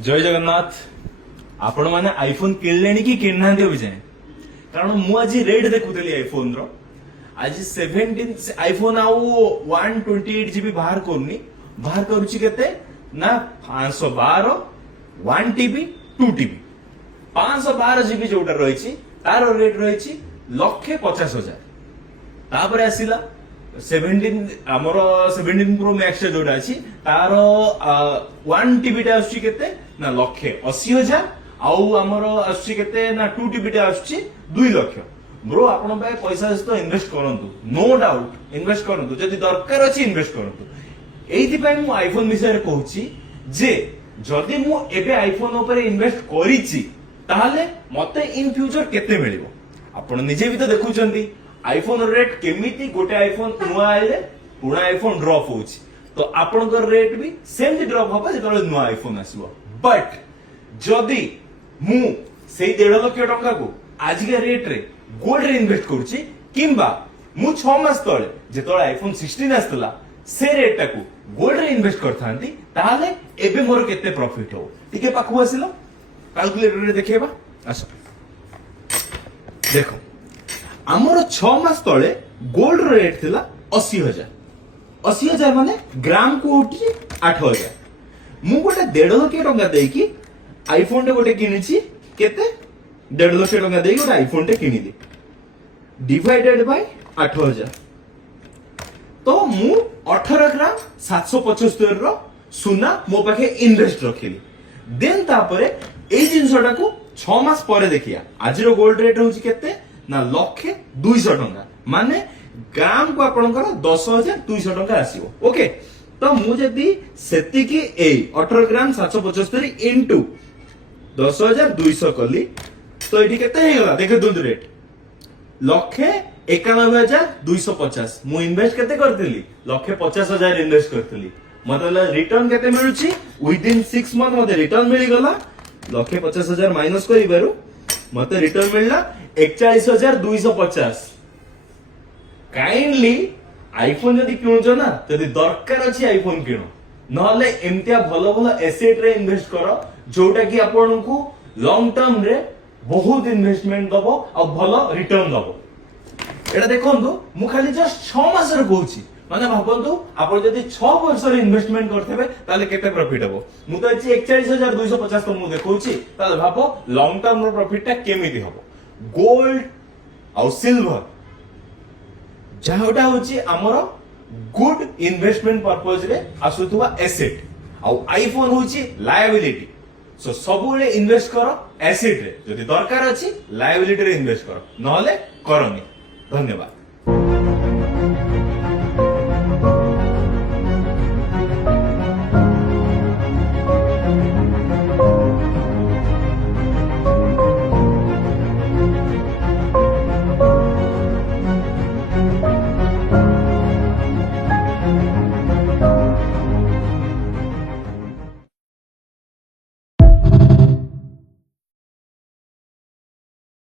जय जगन्नाथ आपण मैंने आईफोन किणले कि किणना जाए कारण मु आज रेट देखुली आईफोन रो आज 17 आईफोन आउ 128 जीबी बाहर करनी बाहर करुच्ची केते ना 512 1 टीबी 2 टीबी 512 जीबी जोटा रही तार रेट रही 1,50,000 तापर आसिला 17 आमर 17 प्रो मैक्स जोटा अछि तार 1 टीबी टा आछि केते ना 1,80,000 आउ आमर आछि केते ना 2 टीबी टा आछि 2 लाख ब्रो आपण भाई पैसा तो इन्वेस्ट करंतु नो डाउट इन्वेस्ट करंतु जदि दरकार अछि इन्वेस्ट करंतु एथि पय मु आईफोन विषय रे कहूची जे जदि मु एबे आईफोन ऊपर इन्वेस्ट करिछि ताहाले मते इन फ्यूचर केते मिलिबो आपण निजे भी तो देखुचंती आईफोन रेट केमिति गोटे आईफोन नुआ आइले पुणा आईफोन ड्रॉप होउछि तो आपनकर रेट भी सेम ड्रॉप होबा जेतले नुआ आईफोन आसीबो बट जदि मु सेई 1.5 लाख टंका को आज के रेट रे गोल्ड रे इन्वेस्ट करूछि किंबा मु 6 मास तळे जेतले आईफोन 16 आस्तला से रेट टाकू गोल्ड रे इन्वेस्ट करथांती ताहाले एबे मोर केते प्रॉफिट हो ठीके पाखु आसिलो कैलकुलेटर रे देखैबा अच्छा देखो आमर 6 मास तळे गोल्ड रेट थिला 80,000 माने ग्राम को उठी 8,000 मु गोटे 1.5 लाख टंका देकी आईफोन टे गोटे किनिछि केते 1.5 लाख टंका देकी गोटे आईफोन टे किनिदे डिवाइडेड बाय 8,000 तो मु 18 ग्राम 775 रो सुना मो पाखे इन्वेस्ट रखिली देन तापरे एई जिंसटा को 6 मास परे देखिया आज रो गोल्ड रेट होची केते ना 1,200 टंका माने ग्राम को आपनकर 10,200 टंका आसीबो ओके तो मु जदी सेति की ए 18 ग्राम 775 इनटू 10,200 कली तो एठी केते हे गला देखे दुंद रेट 1,91,250 मु इन्वेस्ट केते करथिली 1,50,000 इन्वेस्ट करथिली मतलब रिटर्न केते मिलुची विद इन 6 मंथ मते रिटर्न मिली गला 1,50,000 माइनस करिबारु मते रिटर्न मिलला 41,250 काइंडली आईफोन जदि किणुछ ना जदि दरकार अछि आईफोन किणो नहले एमतिया भलो भलो एसेट रे इन्वेस्ट करो जोटा कि आपनकु लॉन्ग टर्म रे बहुत इन्वेस्टमेंट दबो आ भलो रिटर्न दबो एटा देखंतु मु खाली जस्ट 6 मास रे कहूची माने भाबंतु आपण जदि 6 वर्ष रे इन्वेस्टमेंट करथेबे ताले केते प्रॉफिट हबो मु तो अछि 41,250 तो मु देखौची ताले भाबो लॉन्ग टर्म रो प्रॉफिट टा केमिति हबो गोल्ड आ सिल्वर जाहोटा होची हमर गुड इन्वेस्टमेंट पर्पस रे आसुथुवा एसेट आ आईफोन होची लायबिलिटी सो सबुले इन्वेस्ट करो एसेट रे जदि दरकार अछि लायबिलिटी रे इन्वेस्ट करो नहले करनी धन्यवाद।